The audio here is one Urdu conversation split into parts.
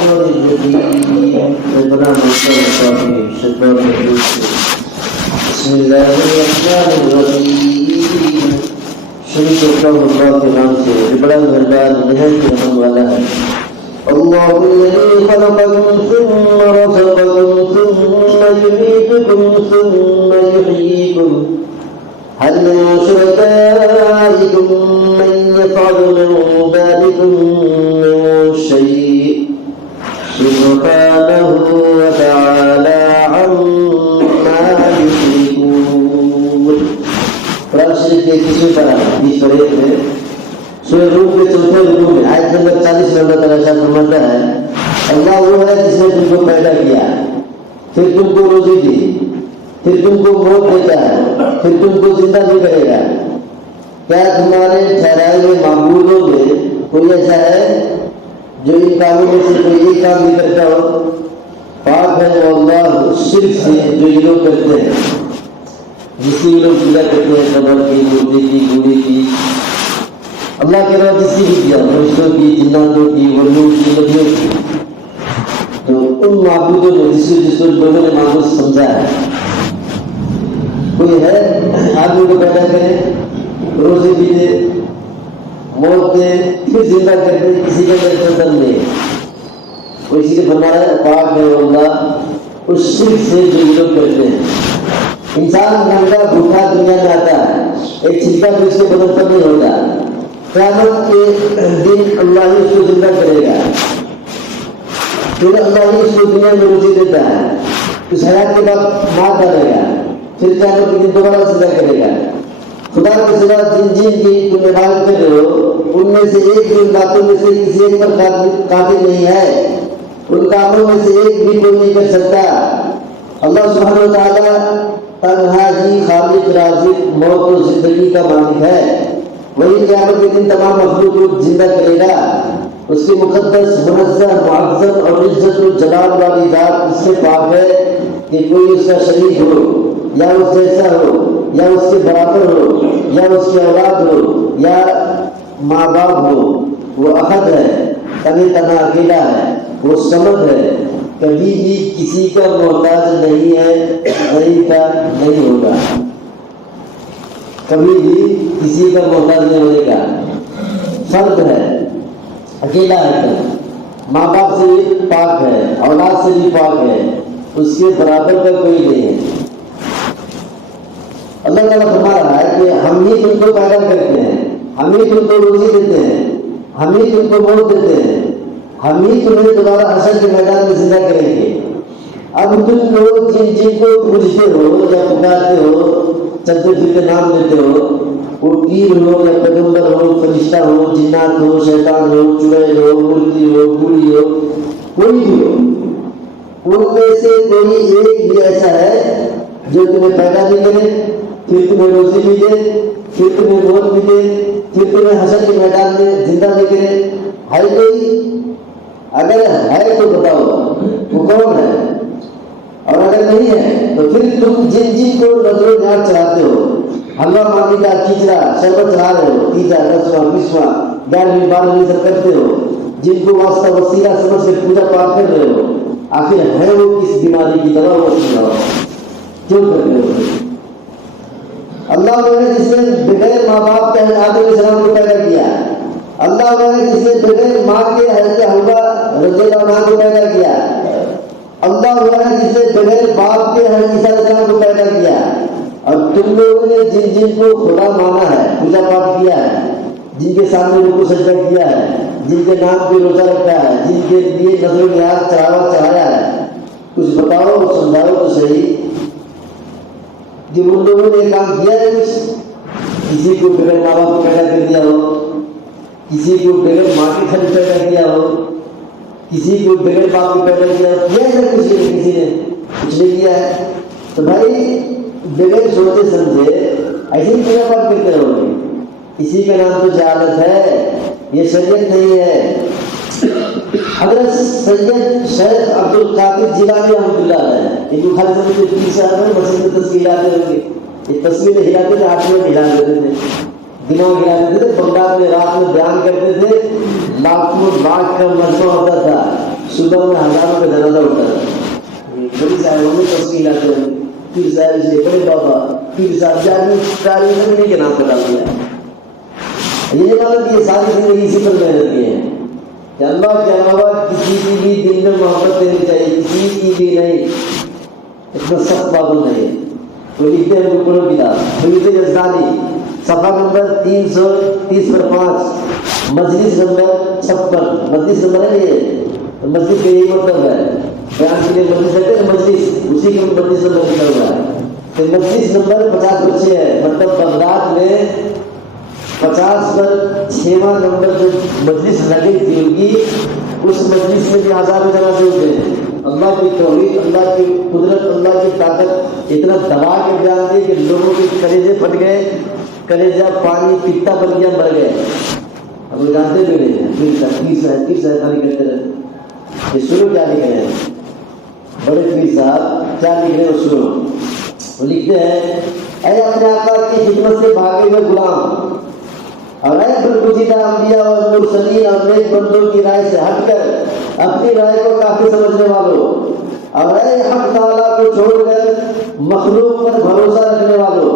الشيطان الرجيم بسم الله الرحمن الرحيم شروع کرتا ہوں اللہ کے نام سے جو بڑا مہربان نہایت رحم والا ہے اللہ الذي خلقكم ثم رزقكم ثم يميتكم ثم يحييكم هل من شركائكم من يفعل من ذلكم من شيء سبحانه وتعالى عما يشركون قرآن شریف کے 21ویں پارہ 20 آیت میں سورہ روم کے 4 رکوع میں آیت نمبر 40 میں اللہ تعالیٰ ارشاد فرماتا ہے اللہ وہ ہے جس نے تم کو پیدا کیا پھر تم کو روزی دی پھر تم کو موت دیتا ہے پھر تم کو زندہ بھی کرے گا کیا تمہارے ٹھہرائے ہوئے معبودوں میں کوئی ایسا ہے جو ان کاموں میں سے کوئی ایک کام بھی کرتا ہو پاک ہے وہ اللہ شرک سے جو یہ لوگ کرتے ہیں جس کی لوگ پوجا کرتے ہیں قبر کی مورتی کی گوڑی کی اللہ کے علاوہ جس کی بھی کیا فرشتوں کی جناتوں کی ولیوں کی نبیوں کی تو ان معبودوں میں جس کو لوگوں نے معبود سمجھا ہے کوئی ہے آدمی کو پیدا کرے روزی بھی دے موت دے پھر زندہ کر دے کسی کے اندر فضل دے وہ اسی لیے فرما رہا ہے پاک ہے اللہ اس شرک سے جو یہ لوگ کرتے ہیں انسان ننگا بھوکا دنیا میں آتا ہے ایک چھلکا بھی اس کے بدن پر نہیں ہوگا قیامت کے دن اللہ ہی اس کو زندہ کرے گا پھر اللہ ہی اس کو دنیا میں روزی دیتا ہے اس حیات کے بعد مار ڈالے گا پھر قیامت کے دن دوبارہ زندہ کرے گا خدا کے سوا جن جن کی تم عبادت کر رہے ہو ان میں سے ایک بھی ان باتوں میں سے کسی ایک پر قادر نہیں ہے ان کاموں میں سے ایک بھی کوئی نہیں کر سکتا اللہ سبحانہ و تعالیٰ تنہا ہی خالق رازق موت و زندگی کا مالک ہے وہی قیامت کے دن تمام مخلوق کو زندہ کرے گا اس کی مقدس منزہ معظم اور عزت و جلال والی ذات اس سے پاک ہے کہ کوئی اس کا شریک ہو یا اس جیسا ہو یا اس کے برابر ہو یا اس کی اولاد ہو یا ماں باپ ہو وہ احد ہے تنہا تنہا اکیلا ہے وہ صمد ہے کبھی بھی کسی کا محتاج نہیں ہے نہیں کا نہیں ہوگا کبھی بھی کسی کا محتاج نہیں ہونے گا فرد ہے اکیلا ہے ماں باپ سے بھی پاک ہے اولاد سے بھی پاک ہے اس کے برابر کا کوئی نہیں ہے اللہ تعالیٰ فرما رہا ہے کہ ہم ہی تم کو پیدا کرتے ہیں ہم ہی تم کو روزی دیتے ہیں ہم ہی تم کو موت دیتے ہیں ہم ہی تمہیں دوبارہ حشر کے میدان میں زندہ کریں گے اب تم لوگ جن جن کو پوجتے ہو یا پکارتے ہو چلتے پھرتے نام لیتے ہو وہ پیر ہو یا پیغمبر ہو فرشتہ ہو جنات ہو شیطان ہو چڑیل ہو مرغی ہو بوڑھی ہو کوئی بھی ہو ان میں سے کوئی ایک بھی ایسا ہے جو تمہیں پیدا بھی کرے پھر تمہیں روزی بھی دے پھر تمہیں موت بھی دے پھر تمہیں حشر کے میدان میں زندہ بھی کرے ہے کوئی اگر ہے تو بتاؤ وہ کون ہے اور اگر نہیں ہے تو پھر تم جن جن کو نظر و نیاز چڑھاتے ہو حلوہ مانی کا کھچڑا شربت چڑھا رہے ہو 3 10واں 20واں 11ویں 12ویں سب کرتے ہو جن کو واسطہ وسیلہ سمجھ سے پوجا پاٹ کر رہے ہو آخر ہے وہ کس بیماری کی دوا وہ سناؤ کیوں کر رہے ہو اللہ نے جس نے بغیر ماں باپ کے آدم علیہ السلام کو پیدا کیا اللہ نے جس نے بغیر ماں کے حضرت حوا رضی اللہ عنہ کو پیدا کیا اللہ نے جس نے بغیر باپ کے حضرت عیسیٰ علیہ السلام کو پیدا کیا اور تم لوگوں نے جن جن کو خدا مانا ہے پوجا پاٹ کیا ہے جن کے سامنے رکوع سجدہ کیا ہے جن کے نام پہ روزہ رکھا ہے جن کے لیے نذر و نیاز چڑھایا ہے کچھ بتاؤ سمجھاؤ تو صحیح جو ان لوگوں نے کام کیا ہے کچھ کسی کو بغیر ماں باپ کو پیدا کر دیا ہو کسی کو بغیر ماں کے گھر پیدا کیا ہو کسی کو بغیر باپ کو پیدا کیا ہو کیا ہے کسی نے کچھ نہیں کیا ہے تو بھائی بغیر سوچے سمجھے ایسے ہی پوجا پاٹ کرتے رہو گے اسی کا نام تو جہالت ہے یہ شریعت نہیں ہے حضرت سید شیخ عبد القادر جیلانی رحمۃ اللہ علیہ ان کو خالی سمجھتے پیر صاحب ہیں مسجد میں تصویر ہلاتے ہوں گے یہ تصویریں ہلاتے تھے ہاتھ میں ہلا دیتے تھے دماغ ہلاتے تھے بغداد میں رات میں بیان کرتے تھے لاکھوں لاکھ کا مجمع ہوتا تھا صبح میں ہزاروں کا جنازہ اٹھتا ہے، بڑی صاحبوں میں تشکیل آتے ہیں، پیر صاحب سے بڑے بابا، پیر صاحب نہیں کے نام پر ڈال دیا۔ یہ مطلب یہ ساری زندگی اسی پر محنت کی ہے کہ اللہ کے علاوہ کسی کی بھی دل میں محبت دینی چاہیے، کسی کی بھی نہیں، اتنا سخت پابند نہیں۔ تو لکھتے ہیں پڑھو کتاب حدیث یزدانی صفحہ نمبر 330/5، مجلس نمبر 56، مجلس نمبر ہے یہ، مسجد کا یہی مطلب ہے، بیان کے لیے مجلس رہتے ہیں، مجلس اسی کے مجلس نمبر لکھا ہوا ہے کہ مجلس نمبر 50 ہے، مطلب بغداد میں 50 پر 6واں نمبر جو مجلس لگی تھی ان کی، اس مجلس میں بھی ہزاروں جنازے ہوتے ہیں۔ اللہ کی توحید، اللہ کی قدرت، اللہ کی طاقت اتنا دبا کے بیان دی کہ لوگوں کے کلیجے پھٹ گئے، کلیجہ پانی پیتا بن گیا، مر گئے۔ ہم لوگ جانتے بھی نہیں ہیں، پیر صاحب خالی کہتے رہتے یہ سنو کیا لکھ رہے ہیں بڑے پیر صاحب، کیا لکھ رہے ہیں سنو۔ وہ لکھتے ہیں اے اپنے آقا کی خدمت سے بھاگے ہوئے غلام، اور اے برگزیدہ انبیاء اور مرسلین اور نیک بندوں کی رائے سے ہٹ کر اپنی رائے کو کافی سمجھنے والوں، اور اے حق تعالیٰ کو چھوڑ کر مخلوق پر بھروسہ رکھنے والوں،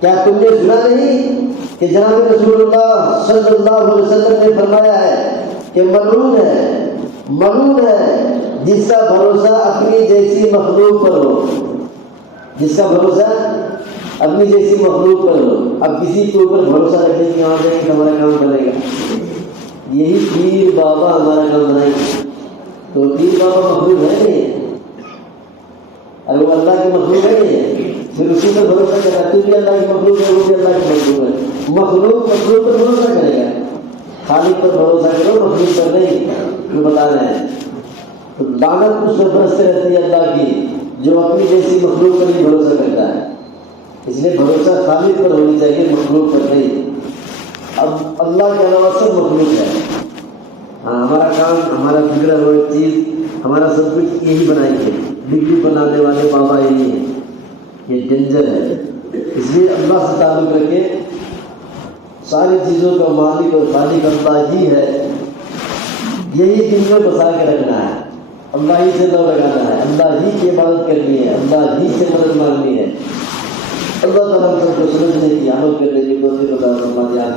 کیا تم نے سنا نہیں کہ جناب رسول اللہ صلی اللہ علیہ وسلم نے فرمایا ہے کہ ملعون ہے جس کا بھروسہ اپنی جیسی مخلوق پر ہو، جس کا بھروسہ اپنی جیسی مخلوق پر ہو۔ اب کسی کے اوپر بھروسہ رکھنے کی وہاں جائیں کہ ہمارا کام کرے گا، یہی پیر بابا ہمارا کام بنائیں گے۔ تو پیر بابا مخلوق ہے نہیں، اگر وہ اللہ کی مخلوق ہے نہیں، پھر اسی پر بھروسہ کرا، تو بھی اللہ کی مخلوق ہے، وہ بھی اللہ کی مخلوق ہے۔ مخلوق پر بھروسہ کرے گا، خالق پر بھروسہ کرو، مخلوق پر نہیں، جو بتا رہے ہیں۔ تو لعنت اس پر برستے رہتی ہے اللہ کی جو اپنی جیسی مخلوق پر نہیں بھروسہ کرتا ہے۔ اس لیے بھروسہ خالق پر ہونی چاہیے، مخلوق پر نہیں۔ اب اللہ کے علاوہ سب مخلوق ہے، ہاں ہمارا کام، ہمارا فکر ہو ایک چیز، ہمارا سب کچھ یہی بنائیں گے، بجلی بنانے والے بابا یہی ہے، یہ ڈینجر ہے۔ اس لیے اللہ سے تعلق رکھے، ساری چیزوں کا مالک اور خالق اللہ ہی ہے، یہی دل میں بسا کے رکھنا ہے، اللہ ہی سے لو لگانا ہے، اللہ ہی کی عبادت کرنی ہے، اللہ ہی سے مدد مانگنی ہے۔ اللہ تعالیٰ ہم سب کو سمجھنے کی، عمل کرنے کی توفیق عطا فرمائے۔